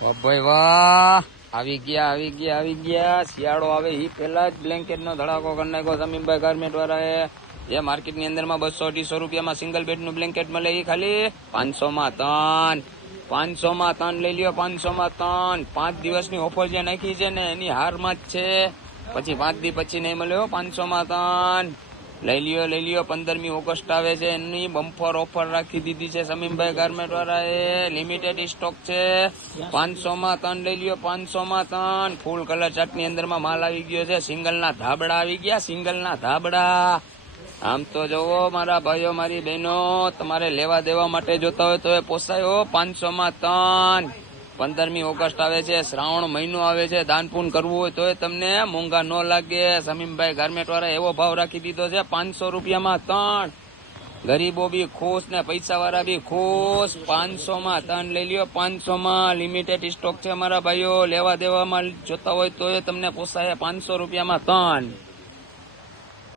ભાઈ વાહ, આવી ગયા શિયાળો આવે એ પેલા જ બ્લેન્કેટ નો ધડાકો કરી નાખ્યો સમીમભાઈ ગાર્મેન્ટ વાળાએ. જે માર્કેટ ની અંદર માં 200-250 રૂપિયામાં સિંગલ બેડ નું બ્લેન્કેટ મળે એ ખાલી 500 માં 3. 500 માં 3 લઈ લ્યો, 500 માં 3. 5 દિવસની ઓફર જે નાખી છે ને એની હારમાં જ છે. પછી 5 દી પછી નહીં મળ્યો. 500 માં 3 લઈ લ્યો. 15મી ઓગસ્ટ આવે છે એની બમ્પર ઓફર રાખી દીધી છે સમીમભાઈ ગાર્મેન્ટ વાળાએ. લિમિટેડ સ્ટોક છે. 500 માં 3 લઈ લ્યો, 500 માં 3. ફૂલ કલર ચાર્ટ ની અંદર માં માલ આવી ગયો છે. સિંગલ ના ધાબડા આવી ગયા, સિંગલ ના ધાબડા. આમ તો જોવો મારા ભાઈઓ મારી બહેનો, તમારે લેવા દેવા માટે જોતા હોય તો એ પોસાયો. 500 માં 3. 15મી ઓગસ્ટ આવે છે, શ્રાવણ મહિનો આવે છે, દાન પૂન કરવું હોય તો તમને મોંઘા ન લાગે. સમીમભાઈ ગાર્મેન્ટ વાળા એવો ભાવ રાખી દીધો છે 500 રૂપિયામાં 3. ગરીબો બી ખુશ ને પૈસા વાળા બી ખુશ. 500 માં 3 લઈ લ્યો, 500 માં. લિમિટેડ સ્ટોક છે મારા ભાઈઓ, લેવા દેવામાં જોતા હોય તો તમને પોસાય. 500 રૂપિયામાં 3.